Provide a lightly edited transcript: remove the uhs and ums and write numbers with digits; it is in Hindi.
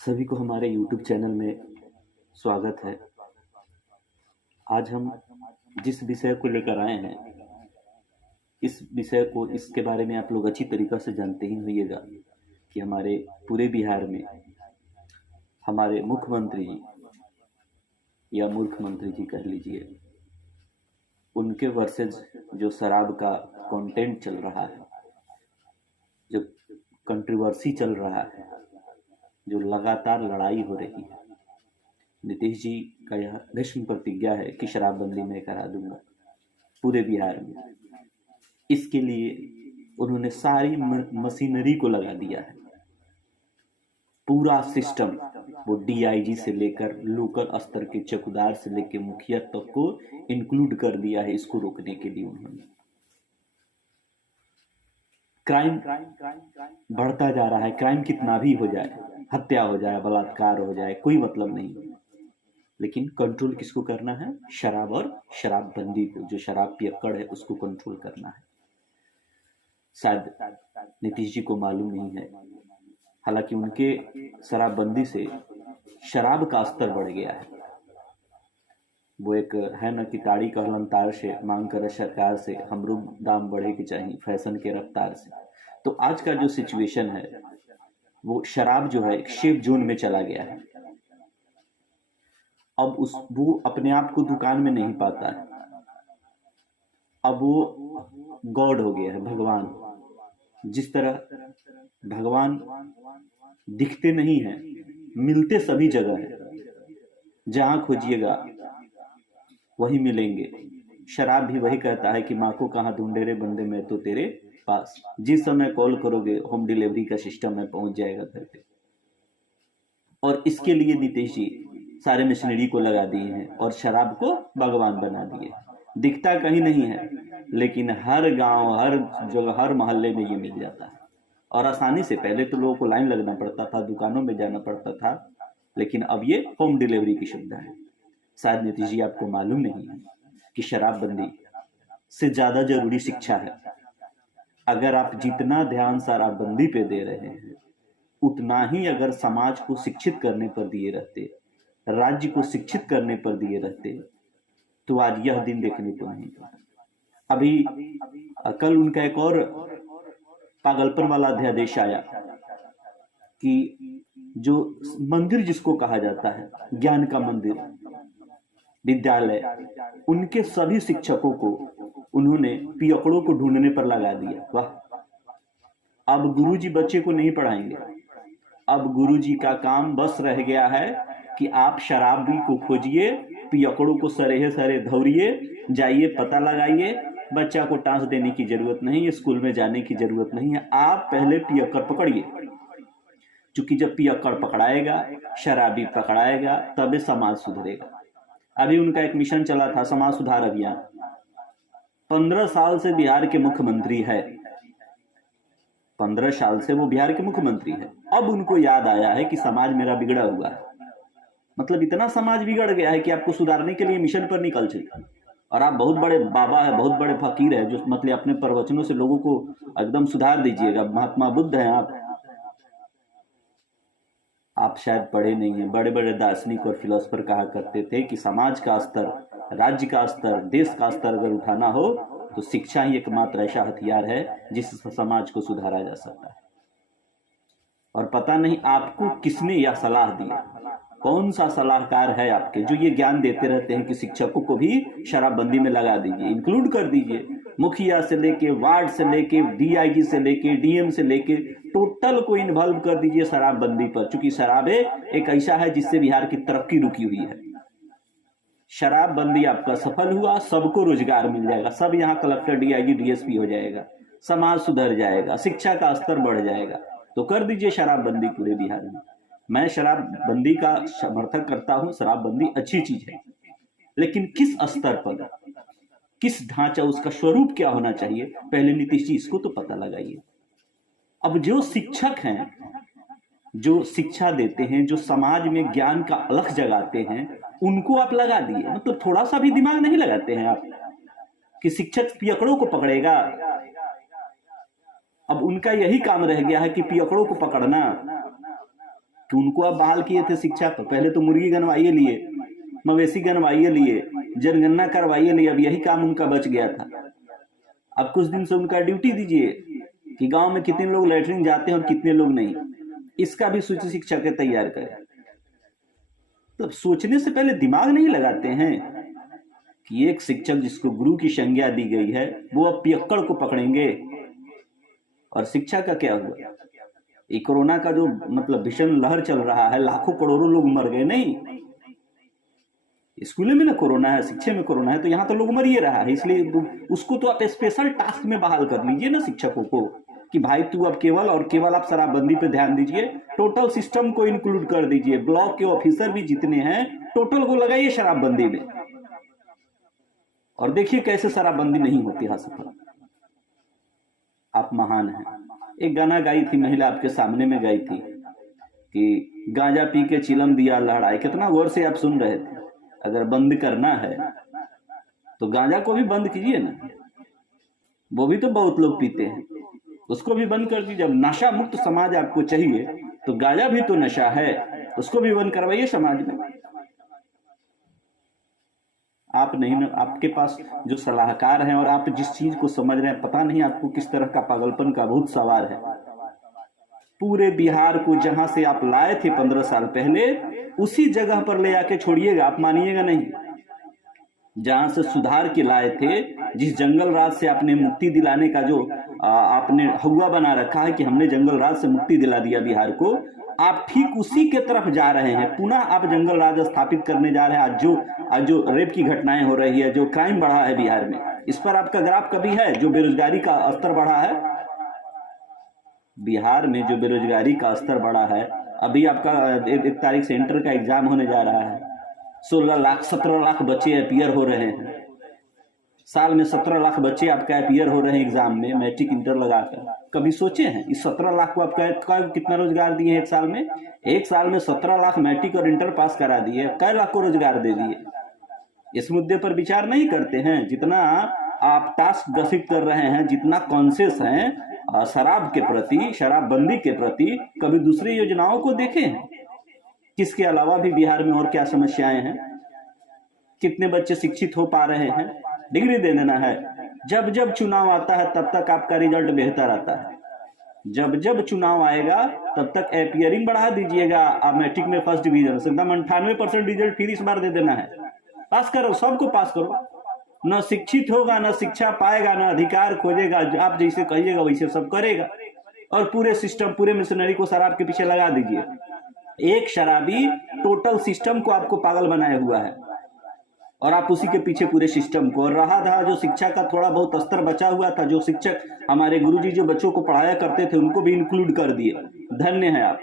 सभी को हमारे YouTube चैनल में स्वागत है। आज हम जिस विषय को लेकर आए हैं, इस विषय को इसके बारे में आप लोग अच्छी तरीक़ा से जानते ही होइएगा कि हमारे पूरे बिहार में हमारे मुख्यमंत्री जी या मुख्यमंत्री जी कह लीजिए, उनके वर्सेज जो शराब का कंटेंट चल रहा है, जो कंट्रोवर्सी चल रहा है, जो लगातार लड़ाई हो रही है। नीतीश जी का यह भीष्म प्रतिज्ञा है कि शराबबंदी मैं करा दूंगा पूरे बिहार में। इसके लिए उन्होंने सारी मशीनरी को लगा दिया है, पूरा सिस्टम, वो डीआईजी से लेकर लोकल स्तर के चौकीदार से लेकर मुखिया तक को इंक्लूड कर दिया है। इसको रोकने के लिए उन्होंने क्राइम बढ़ता जा रहा है। क्राइम कितना भी हो जाए, हत्या हो जाए, बलात्कार हो जाए, कोई मतलब नहीं, लेकिन कंट्रोल किसको करना है? शराब और शराबबंदी को। जो शराब पियक्कड़ है उसको कंट्रोल करना है। शायद नीतीश जी को मालूम नहीं है, हालांकि उनके शराबबंदी से शराब का स्तर बढ़ गया है। वो एक है ना कि ताड़ी कहलन तार से मांग कर सरकार से, हमरो दाम बढ़े के चाहिए फैशन के रफ्तार से। तो आज का जो सिचुएशन है, वो शराब जो है एक सेफ जोन में चला गया है। अब वो अपने आप को दुकान में नहीं पाता है, अब वो गॉड हो गया है, भगवान। जिस तरह भगवान दिखते नहीं हैं, मिलते सभी जगह है, जहां खोजिएगा वही मिलेंगे। शराब भी वही कहता है कि माँ को कहाँ ढूंढे रे बंदे, मैं तो तेरे पास। जिस समय कॉल करोगे होम डिलीवरी का सिस्टम में पहुंच जाएगा घर पे। और इसके लिए नीतीश जी सारे मशीनरी को लगा दिए हैं और शराब को भगवान बना दिए। दिखता कहीं नहीं है, लेकिन हर गांव, हर जगह, हर मोहल्ले में ये मिल जाता है और आसानी से। पहले तो लोगों को लाइन लगना पड़ता था, दुकानों में जाना पड़ता था, लेकिन अब ये होम डिलीवरी की सुविधा है। शायद नीतीश जी आपको मालूम नहीं है कि शराबबंदी से ज्यादा जरूरी शिक्षा है। अगर आप जितना ध्यान शराबबंदी पे दे रहे हैं, उतना ही अगर समाज को शिक्षित करने पर दिए रहते, राज्य को शिक्षित करने पर दिए रहते, तो आज यह दिन देखने को नहीं पाता। अभी कल उनका एक और पागलपन वाला अध्यादेश आया कि जो मंदिर जिसको कहा जाता है, ज्ञान का मंदिर विद्यालय, उनके सभी शिक्षकों को उन्होंने पियकड़ों को ढूंढने पर लगा दिया। वाह! अब गुरुजी बच्चे को नहीं पढ़ाएंगे, अब गुरुजी का काम बस रह गया है कि आप शराबी को खोजिए, पियकड़ों को सरेहे सरे धौरिए, जाइए पता लगाइए। बच्चा को टांस देने की जरूरत नहीं है, स्कूल में जाने की जरूरत नहीं है, आप पहले पियक्कड़ पकड़िए। क्योंकि जब पियक्कड़ पकड़ाएगा, शराबी पकड़ाएगा, तभी समाज सुधरेगा। अभी उनका एक मिशन चला था, समाज सुधार अभियान। 15 साल से बिहार के मुख्यमंत्री है, 15 साल से वो बिहार के मुख्यमंत्री है। अब उनको याद आया है कि समाज मेरा बिगड़ा हुआ है। मतलब इतना समाज बिगड़ गया है कि आपको सुधारने के लिए मिशन पर निकल चले। और आप बहुत बड़े बाबा है, बहुत बड़े फकीर है, जो मतलब अपने प्रवचनों से लोगों को एकदम सुधार दीजिएगा। महात्मा बुद्ध हैं आप शायद पढ़े नहीं हैं। बड़े बड़े दार्शनिक और फिलोसफर कहा करते थे कि समाज का स्तर, राज्य का स्तर, देश का स्तर अगर उठाना हो तो शिक्षा ही एकमात्र ऐसा हथियार है जिससे समाज को सुधारा जा सकता है। और पता नहीं आपको किसने यह सलाह दी, कौन सा सलाहकार है आपके जो ये ज्ञान देते रहते हैं कि शिक्षकों को भी शराबबंदी में लगा दीजिए, इंक्लूड कर दीजिए। मुखिया से लेके, वार्ड से लेके, डीआईजी से लेके, डीएम से लेके, टोटल को इन्वॉल्व कर दीजिए शराबबंदी पर। चूंकि शराब एक ऐसा है जिससे बिहार की तरक्की रुकी हुई है। शराबबंदी आपका सफल हुआ, सबको रोजगार मिल जाएगा, सब यहाँ कलेक्टर, डीआईजी, डीएसपी हो जाएगा, समाज सुधर जाएगा, शिक्षा का स्तर बढ़ जाएगा। तो कर दीजिए शराबबंदी पूरे बिहार में। मैं शराबबंदी का समर्थन करता हूं, शराबबंदी अच्छी चीज है, लेकिन किस स्तर पर, किस ढांचा, उसका स्वरूप क्या होना चाहिए, पहले नीतीश जी इसको तो पता लगाइए। अब जो शिक्षक हैं, जो शिक्षा देते हैं, जो समाज में ज्ञान का अलख जगाते हैं, उनको आप लगा दिए। मतलब थोड़ा सा भी दिमाग नहीं लगाते हैं आप कि शिक्षक पियकड़ों को पकड़ेगा। अब उनका यही काम रह गया है कि पियकड़ों को पकड़ना, कि उनको आप बहाल किए थे शिक्षा पर। पहले तो मुर्गी गनवाइए लिए, मवेशी गनवाइए लिए, जनगणना करवाइए लिए, अब यही काम उनका बच गया था। अब कुछ दिन से उनका ड्यूटी दीजिए कि गांव में कितने लोग लैट्रिन जाते हैं और कितने लोग नहीं, इसका भी सूची शिक्षक के तैयार करें। तो सोचने से पहले दिमाग नहीं लगाते हैं कि एक शिक्षक जिसको गुरु की संज्ञा दी गई है वो अब पियक्कड़ को पकड़ेंगे। और शिक्षा का क्या हुआ? ये कोरोना का जो मतलब भीषण लहर चल रहा है, लाखों करोड़ों लोग मर गए। नहीं, स्कूल में ना कोरोना है, शिक्षा में कोरोना है, तो यहाँ तो लोग मर ही रहा है। इसलिए उसको तो आप स्पेशल टास्क में बहाल कर लीजिए ना शिक्षकों को, कि भाई तू अब केवल और केवल आप शराबबंदी पे ध्यान दीजिए, टोटल सिस्टम को इंक्लूड कर दीजिए, ब्लॉक के ऑफिसर भी जितने हैं टोटल को लगाइए शराबबंदी में, और देखिए कैसे शराबबंदी नहीं होती है सफल। आप महान हैं। एक गाना गाई थी महिला, आपके सामने में गाई थी कि गांजा पी के चिलम दिया लहराए। कितना गौर से आप सुन रहे थे। अगर बंद करना है तो गांजा को भी बंद कीजिए ना, वो भी तो बहुत लोग पीते हैं, उसको भी बंद कर दीजिए। जब नशा मुक्त समाज आपको चाहिए तो गांजा भी तो नशा है, उसको भी बंद करवाइए समाज में। आप नहीं ना, आपके पास जो सलाहकार हैं और आप जिस चीज को समझ रहे हैं, पता नहीं आपको किस तरह का पागलपन का भूत सवार है। पूरे बिहार को जहां से आप लाए थे 15 साल पहले, उसी जगह पर ले आके छोड़िएगा, आप मानिएगा नहीं। जहां से सुधार के लाए थे, जिस जंगल राज से आपने मुक्ति दिलाने का जो आपने हुआ बना रखा है कि हमने जंगल राज से मुक्ति दिला दिया बिहार को, आप ठीक उसी के तरफ जा रहे हैं। पुनः आप जंगल राज स्थापित करने जा रहे हैं। आज जो रेप की घटनाएं हो रही है, जो क्राइम बढ़ा है बिहार में, इस पर आपका ग्राफ कभी है? जो बेरोजगारी का स्तर बढ़ा है बिहार में, जो बेरोजगारी का स्तर बढ़ा है, अभी आपका 1 तारीख से इंटर का एग्जाम होने जा रहा है, 16 लाख 17 लाख बच्चे अपीयर हो रहे हैं साल में। 17 लाख बच्चे आपका अपीयर हो रहे हैं एग्जाम में, मैट्रिक इंटर लगाकर। कभी सोचे हैं इस 17 लाख को आपका कितना रोजगार दिए हैं एक साल में? एक साल में 17 लाख मैट्रिक और इंटर पास करा दिए, कई लाख को रोजगार दे दिए। इस मुद्दे पर विचार नहीं करते हैं। जितना आप टास्क गसिप कर रहे हैं, जितना कॉन्शियस हैं शराब के प्रति, शराबबंदी के प्रति, कभी दूसरी योजनाओं को देखें हैं? किसके अलावा भी बिहार में और क्या समस्याएं हैं? कितने बच्चे शिक्षित हो पा रहे हैं? डिग्री दे देना है। जब जब चुनाव आता है तब तक आपका रिजल्ट बेहतर आता है। जब जब चुनाव आएगा तब तक अपीयरिंग बढ़ा दीजिएगा। आप मैट्रिक में फर्स्ट डिवीजन से एकदम 98% रिजल्ट फिर इस बार दे देना है। पास करो, सबको पास करो। न शिक्षित होगा, न शिक्षा पाएगा, न अधिकार खोजेगा। आप जैसे कहिएगा वैसे सब करेगा। और पूरे सिस्टम, पूरे मिशनरी को शराब के पीछे लगा दीजिए। एक शराबी टोटल सिस्टम को आपको पागल बनाया हुआ है, और आप उसी के पीछे पूरे सिस्टम को। और रहा जो शिक्षा का थोड़ा बहुत स्तर बचा हुआ था, जो शिक्षक हमारे गुरुजी जो बच्चों को पढ़ाया करते थे, उनको भी इंक्लूड कर दिए। धन्य है आप।